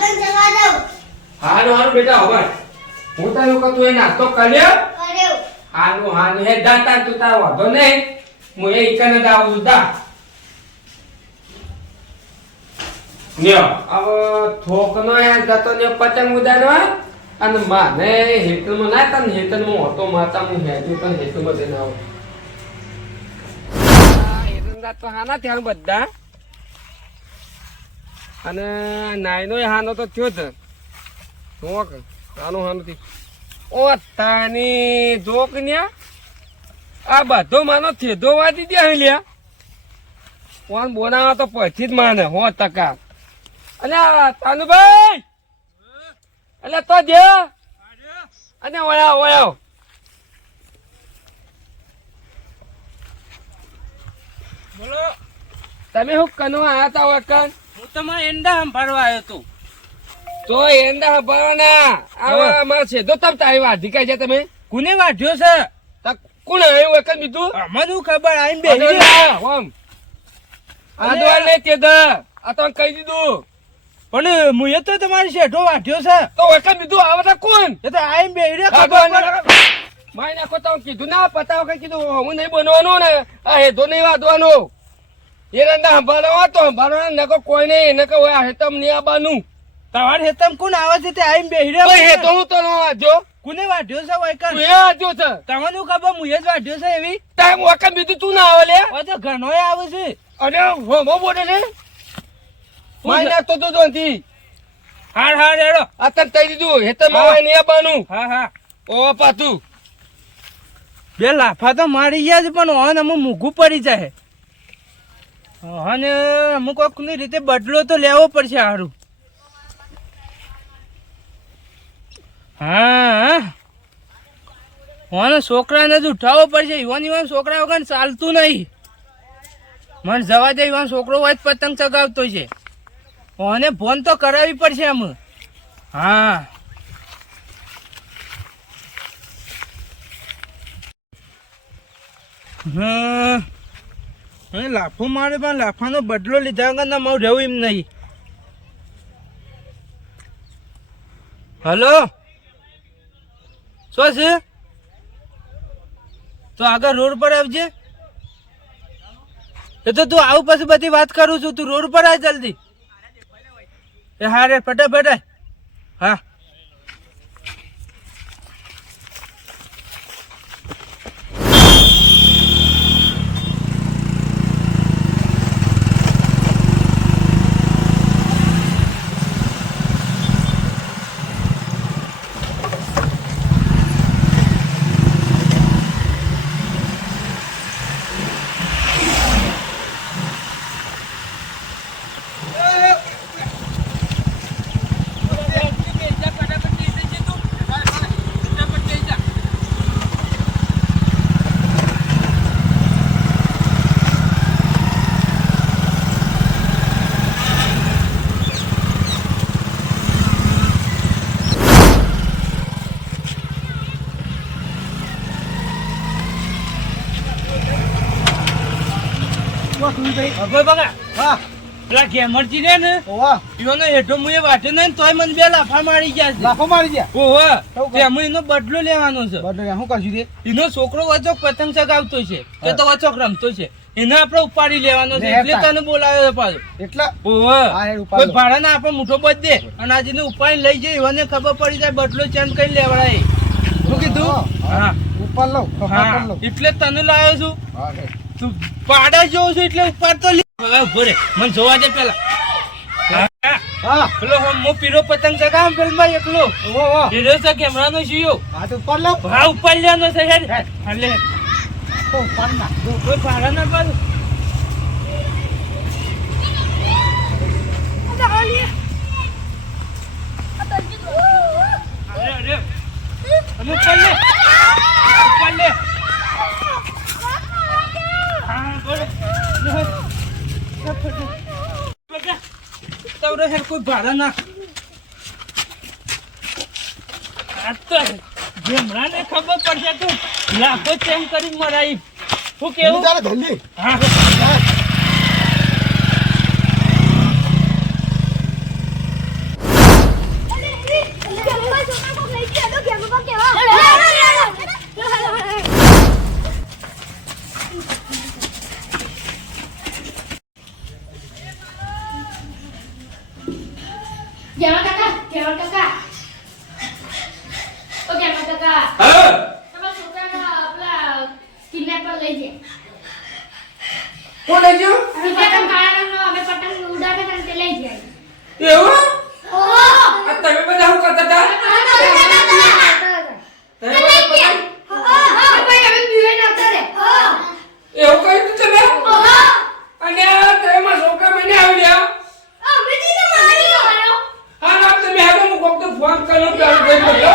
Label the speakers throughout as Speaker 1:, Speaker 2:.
Speaker 1: પતંગ ચગવા દઉં
Speaker 2: હારું હારું બેટા હવે. હું તને કહું તું એ નાસ્તો કર્યો
Speaker 1: કર્યો.
Speaker 2: હારું હારું હે દાતા તું તાર વાંધો નહીં. હું એ ઈકને જ આવું છું દા લ્યો હવે થોકનો એ જતો ને પતંગ ઉડાડવા. અને માને હેતલમાં ના તા ને હેતલમાં હતો માતા હું હેતુ તો હેતુમાં જઈને આવું. હેતન તો હાના ત્યાં બધા. અને નાયનો હાનો તો થયો જ. જોક આનું હાનો થી. ઓ તાની જોક ન્યા આ? બધો માનો થેદો વાદી દે લ્યા. કોણ બોનાવા તો પછી જ માને હો ટકા. અલ્યા તાનુભાઈ! એટલે તો દે. અને વળાવ વળાવ
Speaker 3: બોલો.
Speaker 2: તમે શું કનવા આતા તા વકન
Speaker 3: હું તમારા એંડા સંભાળવા આવ્યો તું
Speaker 2: તો એંડા સંભાળવાના આવા. છે તો તમ તારી વાત ધીકાઈ છે તમે?
Speaker 3: કોને વાઢ્યો છે?
Speaker 2: કોણ આવ્યું એક બીજું?
Speaker 3: મને ખબર? આઈ
Speaker 2: બે ઓમ. આ દોર ને તે દ આ તો કહી દીધું.
Speaker 3: પણ મુએ તો તમારી શેઠો વાઢ્યો છે.
Speaker 2: તો વખત બીજું આવે તો કોણ?
Speaker 3: એ તો આઈ
Speaker 2: બે
Speaker 3: ખબર
Speaker 2: માય નાખો તો કીધું. ના પતાવ કઈ કીધું. હું નહીં બનવાનું ને. આ હેધો નહીં વાંધવાનો. એ રંદા સંભાળવા તો સંભાળવા નકો કોઈ નહીં નકો આ હેતમ નહીં આવવાનું.
Speaker 3: તમારે હેતમ કોણ આવે છે તે આઈને બેહી રહ્યો
Speaker 2: હેતો હું તો નો આજો
Speaker 3: કોને વાઢ્યો છે વાયકર
Speaker 2: એ આજો છે.
Speaker 3: તમને ખબર મુએ જ વાઢ્યો છે એવી?
Speaker 2: ટાઈમ વખત બીજું તું ના આવે લે
Speaker 3: ઓ તો ઘણો આવે છે.
Speaker 2: અને હોમો બોલે છે? માય તો તો જોંતી
Speaker 3: હાર હાર હેડો.
Speaker 2: આ તઈ કહી દીધું હેતમ
Speaker 3: હા.
Speaker 2: આવે નહીં આવવાનું.
Speaker 3: હા હા.
Speaker 2: ઓ પાતું
Speaker 3: બે લાફા તો મારી ગયા છે પણ ઓન અમુક મૂઘું પડી જાય. અને અમુક કોકની રીતે બદલો તો લેવો પડશે સારું હા ઓને છોકરાને જ ઉઠાવવો પડશે. યુવાન યુવાન છોકરા વગર ચાલતું નહીં. મને જવા દે યુવાન છોકરો હોય જ પતંગ ચગાવતો છે. ઓને ફોન તો કરાવવી પડશે આમ. હા. હા હવે લાફો મારે પણ લાફાનો બદલો લીધા વગર ના મારું રહેવું એમ નહીં. હલો? શું છે? તો આગળ રોડ પર આવજે. એ તો તું આવું પછી બધી વાત કરું છું. તું રોડ પર આવ જલ્દી. એ હા રે, ફટાફટ હા હવે બગા
Speaker 4: હા.
Speaker 3: પેલા ઘેમરજી રે ને
Speaker 4: ઓવા
Speaker 3: હેઠો મુએ વાટે નહીં તોય મને બે લાફા મારી ગયા છે.
Speaker 4: લાફો મારી ગયા?
Speaker 3: ઓહો
Speaker 4: કેવું
Speaker 3: એનો બદલો લેવાનો છે.
Speaker 4: શું કરશું તે?
Speaker 3: એનો છોકરો વચોક પતંગ ચગાવતો છે. કે તો વચોક રમતો છે. એને આપણે ઉપાડી લેવાનો છે. એટલે તને બોલાવ્યો છે પાછો.
Speaker 4: એટલા?
Speaker 3: ઓહો. કોઈ ભાડા ના આપણે મુઠો બધ દે અને આજે ઉપાડી લઈ જાય એવાને ખબર પડી જાય બદલો ચેન્જ કરી લેવડાય. શું કીધું? હા
Speaker 4: ઉપર લઉં
Speaker 3: એટલે તને લાવ્યો છું. તું પાડા જેવો છું એટલે ઉપર તો લે. હવે ઊભો રે. મને જોવા દે પેલા. હા, પેલો હું પીરો પતંગ ચગાવ પેલમાં એકલો? પીરો છે કેમેરાનો શિયો?
Speaker 4: હા તો ઉપર લો
Speaker 3: હા ઉપર લેવાનો છે હેડ. હાલે.
Speaker 4: તો ઉપર ના.
Speaker 3: કોઈ ભાડા ના પાડું. અરે અરે. ઉપર લે. ઉપર લે. હા હેડ કોઈ ભાડા ના આ તો જેમરાને ખબર પડશે તું. લાખો ચેમ કરી મરાઈ. શું કેવું? હા
Speaker 1: જેવા કાકા જેવા કાકા ઓ જેવા કાકા
Speaker 2: હા
Speaker 1: તમારા છોકરાના પેલા કિડનેપર લઈ જાય
Speaker 2: કોણ લઈ ગયો
Speaker 1: પતંગ કાળા રંગનો અમે પતંગ ઉડાડતા હતા ને તે લઈ જાય
Speaker 2: એવું
Speaker 1: ઓહો
Speaker 2: આ તમે બધા શું કરતા હતા તમે બધા પતંગ- એવું કર્યું તું તમે અને તેમાં છોકરા મને આવ્યા હા ના તમે હેડો હું કોક તો ફોન કર્યો કે આવી ગઈ બોલો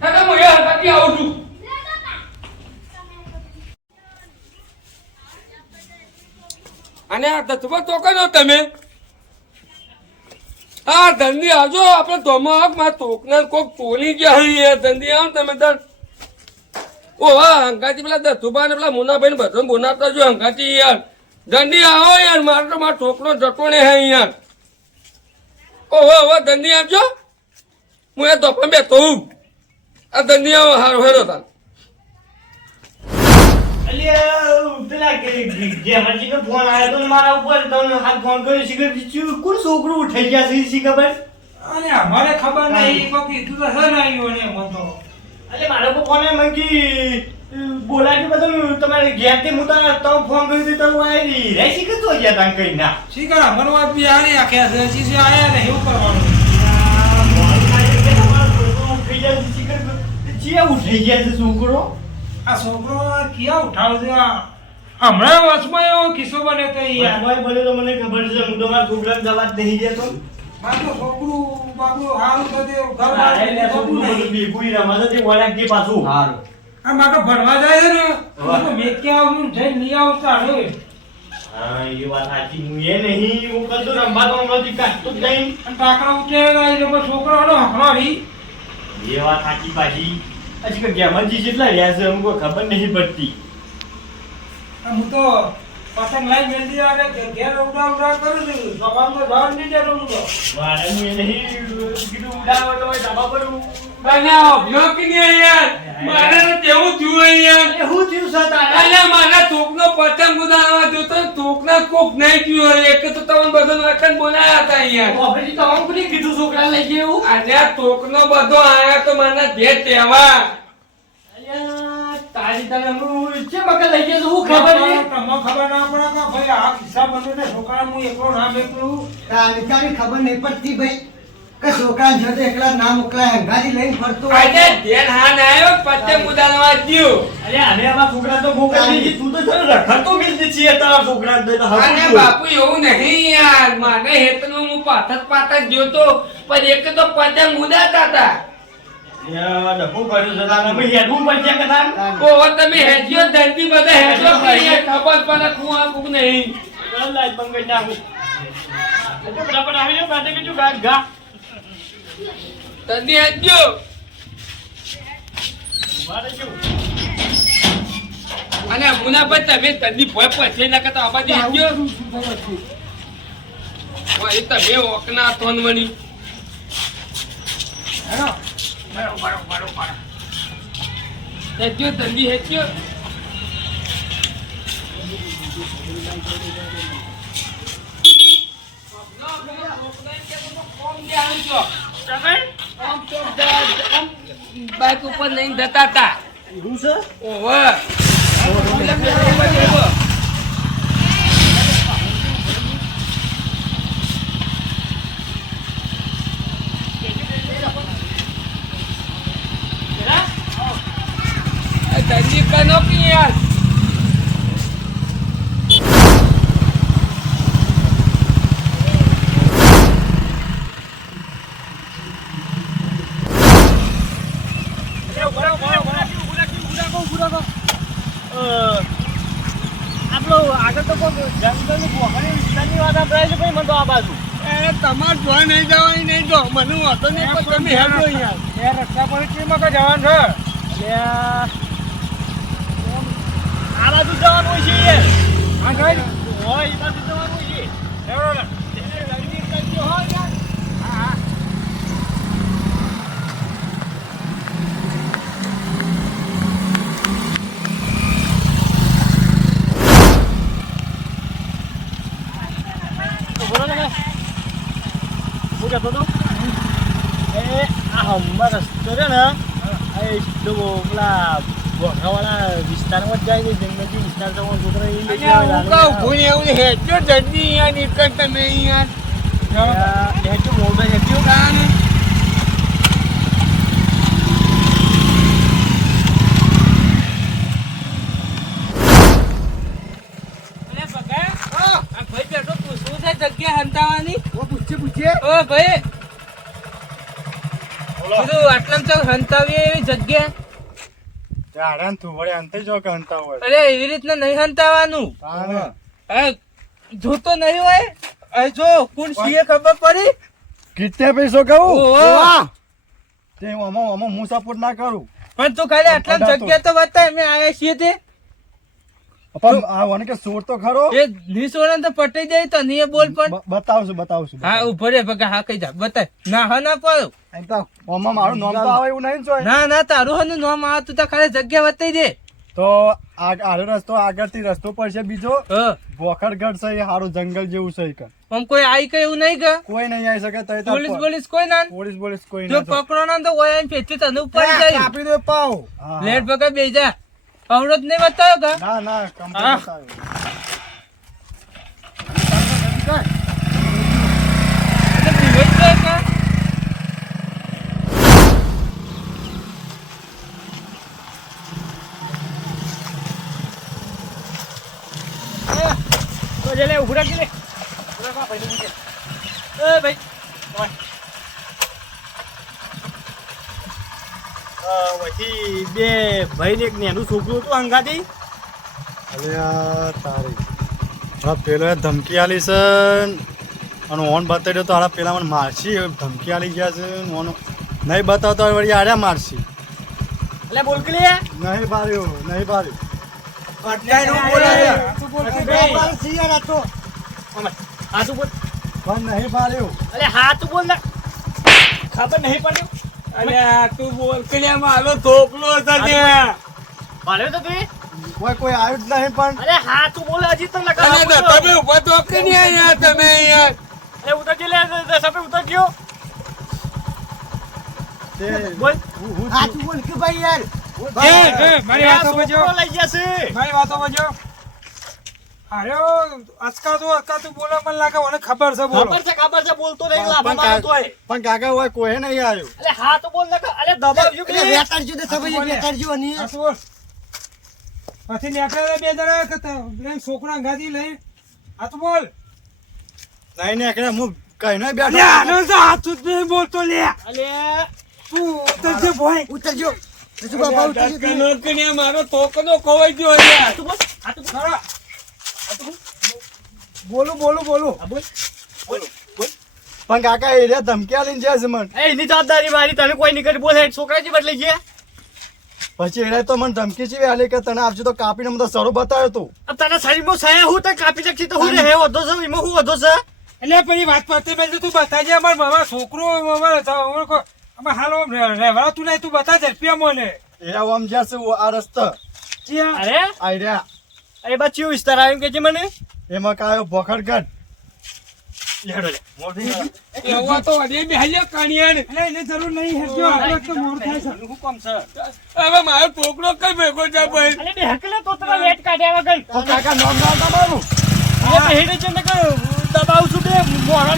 Speaker 2: કાકા હું એ હરકતી આવું છું અને આ ધતમાં તો કર્યો તમે. આ ધંધી આવજો, આપણે ધોમાં તોકને કોક ચોરી ગયા હોય એ ધંધી આવો તમે દર ઓ હા પેલા દત્તુભા પેલા મુનાભાઈ ને બધો બોનાતા જો હંકાતી યાર. ધંધી આવો યાર, મારે તો મારો છોકરો જતો ને હે યાર. ઓહો હવે ધંધી આપજો હું એ ધોપા બેઠો હું આ ધંધી આવો, હારો, હેરો તાર.
Speaker 5: જે ફોન આવ્યો તો મારા ઉપર તમને હાથ ફોન કર્યો શીખર કોણ છોકરું ઉઠાઈ ગયા છે શી ખબર
Speaker 6: અને અમારે ખબર નહીં કોઈ તું તો છે નહીં મને મો તો.
Speaker 5: અલે મારા ઉપર ફોન આવ્યો મને કી બોલાવી બધું તમારે ઘેરથી હું તને તમે ફોન કર્યો તો તમે આવી રે શીખર તો ગયા તાન કઈ ના.
Speaker 6: શી કરા મનવા બી આને આખ્યા છે શીશી આયા ને એવું કરવાનું.
Speaker 5: આવ્યો કે શીખર ચિયા ઉઠાઈ ગયા છે છોકરો?
Speaker 6: આ છોકરો ક્યાં ઉઠાવ આ હમણાં વચમાં એવો કિસ્સો બને તો યાર.
Speaker 5: ભાઈ બોલે તો મને ખબર છે હું તો મારા છોકરાને દવા જ નહીં દેતો
Speaker 6: મારું છોકરું બાપુ હારું તો તે ઘર બહાર
Speaker 5: તારે ને
Speaker 6: નીકળતું
Speaker 5: છોકરું બધું
Speaker 6: નહીં.
Speaker 5: ભેગું રમા છે તે વળાક કે પાછું.
Speaker 6: આ મારે ભણવા જાય છે ને. તો મેં ક્યાં આવું જઈને લઈ આવું તારે
Speaker 5: હા એ વાત સાચી હું એ નહીં હું કદું રમવા તો હમણાંથી કાઢતો જ નહીં.
Speaker 6: અને ટાકરા ઉઠે છોકરાનો હકલો
Speaker 5: એ વાત સાચી પાછી. હજી કે જેટલા રહ્યા છે અમુક ખબર નહીં પડતી.
Speaker 6: હું તો પતંગ લઈ મેલતી આવે ઘેર ઉડા ઉડા કરું છું સવારમાં જવા નહીં દેતો હું તો.
Speaker 5: મારે હું એ નહીં કીધું ઉડાવો તો ધાબા પર
Speaker 2: નહીં યાર? મારે તો કેવું થયું યાર
Speaker 5: એ થયું સર તારે?
Speaker 2: મારા તોકનો પતંગ નહીં થયું એક તો તમને બધો લખન બોલાયા હતા
Speaker 5: તમામ પણ કીધું છોકરા લઈ ગયા એવું?
Speaker 2: અલ્યા તોકનો બધો આયા તો મને તહેવાર.
Speaker 5: અલ્યા, તારી તને હું છે મકા લઈ ગયા હું ખબર નહીં.
Speaker 6: તમને ખબર ના પડે કે ભાઈ આ કિસ્સા બને ને છોકરા હું એકલો ના બેકલું.
Speaker 4: તારી ખબર નહીં પડતી ભાઈ. કે જો તો એકલા ના મોકલાય હંગાથી લઈને ફરતો
Speaker 2: આજે ધ્યાન હાન આવ્યો પતંગ ઉડાડવા ગયો
Speaker 5: અરે આને આમાં છોકરા તો મોકલી દીધી. તું તો છે રખડતો મિલતી છીએ તારા છોકરા ને તો
Speaker 2: અને બાપુ એવું નહીં યાર હેતનું હું પણ એક તો હતા. તમે હેજ્યો ધરતી બધા હેજો ખબર પડે કું આ નહીં.
Speaker 5: કરી નાખું. એટલે આવી ગા- ગા.
Speaker 2: ધરતી હેજ્યો અને મુના મુનાભાઈ તમે તંદી ભોય પછી ના કરતા આબાદી વાહ, એ તમે ઓકના થોન મણી હેજ્યો ધંધી હેજ્યો બાઈક ઉપર લઈને જતા હતા.
Speaker 5: એવું છે?
Speaker 2: કે યાર
Speaker 5: અ, આપણો આગળ તો કોઈ જંગલની પોખરી વિસ્તારની વાત સંભળાય છે ભાઈ મને તો આ બાજુ.
Speaker 2: એ તમાર જોવા નહીં જવાય નહીં જો. મને વાંધો નહીં પણ તમે હેડો અહીંયા.
Speaker 6: એ રસ્તા પર કેમાં કે જવાનું છે?
Speaker 5: આ બાજુ જવાનું હોય છે.
Speaker 6: આ ગઈ
Speaker 5: હોય એ બાજુ જવાનું હોય છે
Speaker 6: હેરો ને.
Speaker 5: એટલે રણવીર કરજો હો યાર. તો બોલો ને ભાઈ. શું
Speaker 7: કહેતો હતો એ આ હમણાં રસ્તો છે ને આ એટલો પેલા વિસ્તારમાં જ જાય છે. જંગલથી વિસ્તાર જવાનો છોકરા એ લઈ
Speaker 2: અને ભૂલ એવું જલ્દી અહીંયા નીકળ તમે અહીંયા.
Speaker 5: બેઠો પૂછવું છે જગ્યા હંતાવાની?
Speaker 4: પૂછે પૂછે
Speaker 5: ઓ ભાઈ. કીધું તો હંતાવીએ એવી જગ્યા?
Speaker 7: આરામ તું વળે અંતે જો કે હંતા હોય?
Speaker 5: અરે એવી રીતના નહીં હંતાવાનું. જોતો નહીં હોય? અરે જો કોણ છીએ ખબર પડી?
Speaker 7: કિતને પૈસો
Speaker 5: કહું
Speaker 7: તે આમાં આમાં હું સપોર્ટ ના કરું.
Speaker 5: પણ તું ખાલી આટલા જગ્યા તો બતાય મેં આવ્યા છીએ તે.
Speaker 7: પણ આ કે સોર તો ખરો?
Speaker 5: એ નિસોડા તો પટાઈ જાય તો નહીં બોલ પણ.
Speaker 7: બતાવશું બતાવશું
Speaker 5: હા ઊભો રે ભગા હા કઈ જા. બતાય. ના હા ના પડો.
Speaker 4: અહીં તો
Speaker 7: આમાં મારું નામ તો આવે એવું નહીં જોય
Speaker 5: ના ના તારું હનું નામ આ તું તો ખાલી જગ્યા બતાઈ દે.
Speaker 7: તો આ આરો રસ્તો આગળથી રસ્તો પડશે બીજો.
Speaker 5: હ.
Speaker 7: ભોખરગઢ છે એ હારું જંગલ જેવું છે ઈ
Speaker 5: પણ કોઈ આઈ કે એવું નહીં કે?
Speaker 7: કોઈ નહીં આવી શકે તઈ
Speaker 5: પોલીસ
Speaker 7: પર-
Speaker 5: પોલીસ કોઈ ના
Speaker 7: પોલીસ પોલીસ કોઈ ના જો
Speaker 5: પકડો ના તો ઓય પેચી તને ઉપર જાય.
Speaker 4: કાપી દે પાવ
Speaker 5: લેટ ભગા બે અવડત નહીં બતાવ્યો કા
Speaker 7: ના ના complete બતાવ્યું.
Speaker 5: ભાઈ
Speaker 7: વચ્ચે બે ભાઈ ને એક નેનું છોકરું હતું અંગાથી. અરે તારી. હા પેલો ધમકી આલી છે અને ઓન બતાવ્યો તો હારા પેલા મને મારશી. ધમકી આલી ગયા છે ઓન. નહીં બતાવતો વળી આડ્યા મારશી.
Speaker 5: એટલે બોલકલી
Speaker 7: નહીં બાર્યો નહીં બાર્યો
Speaker 5: ખબર નહીં પડ્યું.
Speaker 2: અલ્યા તું બોલ કે લ્યા મારો ધોકલો હતો ત્યાં.
Speaker 5: માર્યો તો તું
Speaker 7: કોઈ કોઈ આવ્યું જ નહીં પણ.
Speaker 5: અરે હા તું બોલે હજી તો લગા
Speaker 2: અરે તો તમે ઊભો તો કે નહીં અહીંયા તમે અહીંયા?
Speaker 5: અરે ઉતરજી લે સપે ઉતર ગયો.
Speaker 7: તે
Speaker 5: બોલ.
Speaker 7: હા
Speaker 4: તું બોલ કે ભાઈ યાર?
Speaker 6: મારી વાતો બજો
Speaker 5: લઈ જશે
Speaker 6: મારી વાતો બજો અરે ઓ, તો તું અચકા તું બોલો મને લાગે મને ખબર છે બોલો.
Speaker 5: ખબર છે ખબર છે બોલતો નહીં
Speaker 7: પણ
Speaker 5: લાફા
Speaker 7: કા- પણ કાકા હોય કોઈ નહીં આવ્યું?
Speaker 5: અરે હા તો બોલ નકર અરે
Speaker 4: તો અને
Speaker 6: આ બોલ. પછી નીકળ્યા બે જણા કે છોકરા ગાદી લઈ. આ તો બોલ.
Speaker 7: નહીં એકડે હું કઈ નહીં બેઠો.
Speaker 6: આનો હાથ જ નહીં બોલતો લે.
Speaker 5: અલે.
Speaker 6: તું ઉતરજે ભોય.
Speaker 4: ઉતરજો.
Speaker 2: કે મારો ધોકલો ખોવાઈ ગયો અહીંયા
Speaker 5: તું બોલ. હા તો
Speaker 6: ખરા. બોલો બોલો બોલો.
Speaker 5: બોલ. બોલ
Speaker 7: પણ કાકા એ રે ધમકી આલીને જાય છે મને.
Speaker 5: એની જવાબદારી મારી. તમે કોઈ નીકળી બોલે છોકરાજી બદલી ગયા.
Speaker 7: પછી એને તો મને ધમકી છે આલે કે તને આપજો તો કાપીને મને સરો બતાવ્યો તું.
Speaker 5: તને શરીરમાં સયા હું તો કાપી શકતી તો હું રે વધો છે એમાં હું વધો છે?
Speaker 6: એટલે પછી વાત પરતે મેં તું બતાજે અમારે મામા છોકરો અમારે અમાર હાલો રહેવા તું નહીં તું બતાજે રૂપિયા મને
Speaker 7: એ આમ જશે આ રસ્તો.
Speaker 5: અરે?
Speaker 7: આઈ રહ્યા.
Speaker 5: અરે બા ચિયો વિસ્તાર આવ્યો કે છે મને?
Speaker 7: એમાં કાયો ભોખડગઢ
Speaker 5: લેડો લે.
Speaker 2: એવા તો અરે બેહ્યા કાણિયાને.
Speaker 6: એટલે એને જરૂર નહીં હેડજો. આ તો મોડું થાય છે.
Speaker 5: હું કોમ છે?
Speaker 2: હવે મારો ટોકરો કઈ ભેગો છે ભાઈ?
Speaker 5: અરે બે હકલે તો લેટ કાઢ્યા વગર.
Speaker 7: તો કાકા નામ નામ તમારું
Speaker 5: અરે પહેરી છે ને કે દબાવું છું બે. મોરાની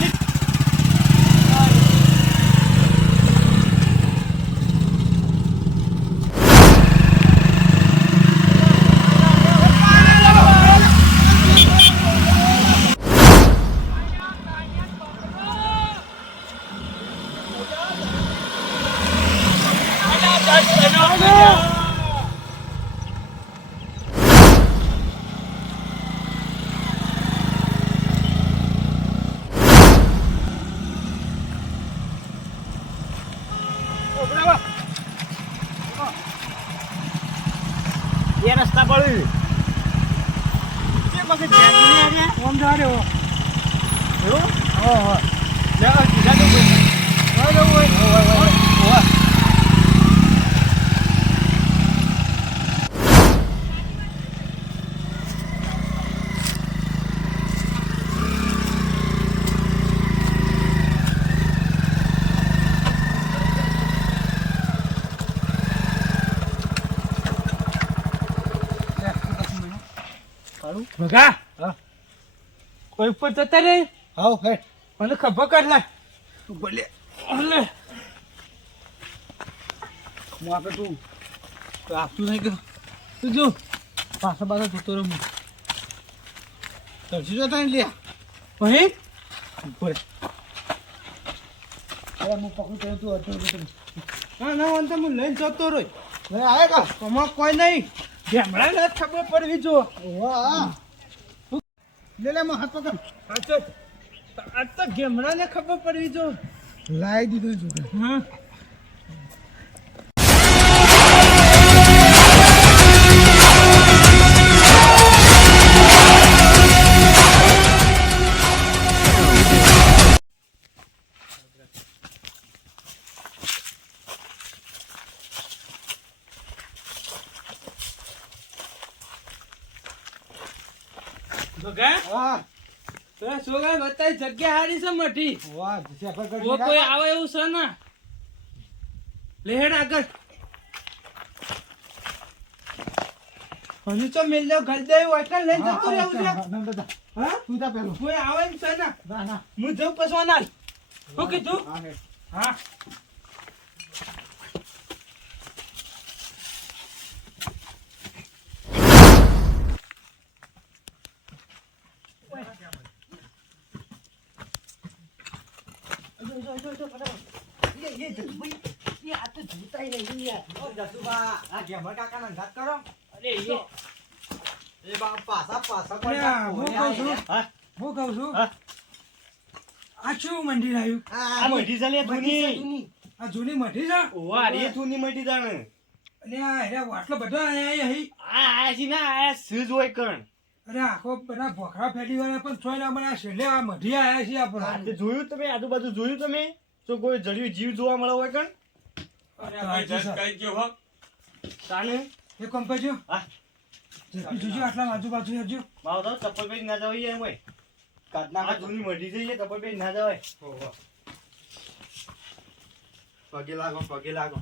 Speaker 5: એ રસ્તા પર તે પછી નહીં આવ્યા
Speaker 6: ઓમ જા રહ્યો
Speaker 5: એવું?
Speaker 6: હા હા.
Speaker 5: લે કીધા તો. હવે જવું હોય.
Speaker 4: કરું
Speaker 3: ભગા
Speaker 4: હા.
Speaker 3: કોઈ ઉપર જતા રે
Speaker 4: હાવ હે.
Speaker 3: મને ખબર કાઢ લાય
Speaker 4: બોલે
Speaker 3: અલે
Speaker 4: હું આપણે તું.
Speaker 3: આપતું નહીં કે. તું જો પાછા પાછા જતો રહું
Speaker 4: તરસી જતા ને લ્યા.
Speaker 3: અહીં
Speaker 4: અરે હું પકડું તું અડધો
Speaker 3: ના ના વાંધો હું લઈને જતો રહ્યો
Speaker 4: હવે આવે કા?
Speaker 3: તમારે કોઈ નહીં. ને ખબર પડવી જો.
Speaker 4: વાહ લે લે માં હાથ પકડ.
Speaker 3: તો આ તો ગેમડા ને ખબર પડવી જો.
Speaker 4: લાવી દીધું છોકરા
Speaker 3: હા. બતાવી જગ્યા હારી છે મઠી. ઓ કોઈ આવે એવું છે ને? લેહેડ આગળ. હજુ તો મેલ દો ઘર દે એવું લઈ જતો રહેવું છે. હા
Speaker 4: તું તા પેલો.
Speaker 3: કોઈ આવે એમ છે ને?
Speaker 4: ના ના.
Speaker 3: હું જઉં પછી ના શું કીધું?
Speaker 4: હા.
Speaker 3: અરે એ
Speaker 6: હું કહું છું. આ શું મંદિર આવ્યું?
Speaker 5: આ મઢી ચાલે જૂની.
Speaker 6: આ જૂની મઢી છે?
Speaker 5: ઓવા રે જૂની મઢી જાણે.
Speaker 6: અને આ હેરા આટલો બધો આયા અહીં.
Speaker 5: આ આયા છે ને આયા સૂઝ હોય કણ
Speaker 6: અરે આખો બધા ભોખરા ફેટી વાળા પણ છોય ના મને છેલ્લે આ મઢી આયા છે આપણે.
Speaker 5: જોયું તમે આજુબાજુ જોયું તમે? તો કોઈ જળિયું જીવ જોવા મળે હોય કણ? તાને
Speaker 6: એ કંપજો
Speaker 5: હા.
Speaker 6: ઝડપી જોજો આટલા આજુબાજુ હેરજો
Speaker 5: માવ તો ચપ્પલ પહેરી ના જવાય એમ હોય. જૂની મઢી ચપ્પલ પહેરી ના જવાય. પગે લાગો પગે લાગો.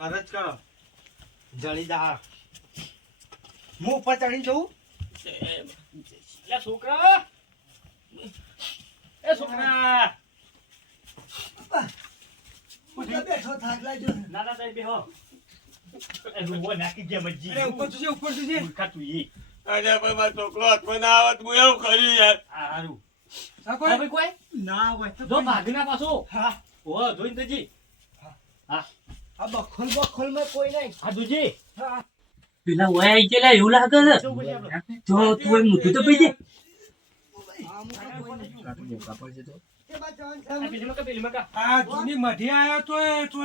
Speaker 5: અરજ કરો. જળી દા
Speaker 4: હું ઉપર ચડી જઉં?
Speaker 5: એ છોકરા. એ છોકરા.
Speaker 4: ઉઠી બેઠો થાક લાગ્યો
Speaker 5: નાના સાહેબ બેહો. એ રૂવો નાખી દે મજી
Speaker 6: અરે ઉપર જોજે ઉપર જોજે
Speaker 5: મૂર્ખા તું ઈ.
Speaker 2: અરે ભાઈ મારો છોકરો હાથમાં ના આવત હું એવું કર્યું યાર.
Speaker 5: આ
Speaker 6: કોઈ?
Speaker 5: હવે કોઈ?
Speaker 4: ના હોય તો
Speaker 5: જો ભાગના પાછો.
Speaker 4: હા.
Speaker 5: ઓ જોઈન તજી
Speaker 4: આ બખોલ બખોલમાં કોઈ નહીં.
Speaker 5: આ દુજી
Speaker 3: પેલા ઓય આઈ ગયેલા એવું લાગે છે?
Speaker 5: જો
Speaker 3: તું એમ મૂકી તો પડી
Speaker 5: આ મકા
Speaker 6: આ જૂની મઢી આયા તો એ તો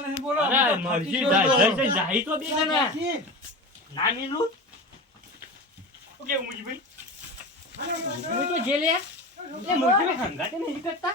Speaker 6: નહીં બોલો.
Speaker 5: અરે
Speaker 6: હું તો થાકી
Speaker 5: મરજી
Speaker 6: તો.
Speaker 5: જાય જાય તો બે જણા. ના? નીલું ઓકે મુજી ભાઈ તો જેલે. એ મોટી હંગાતે નહીં કરતા?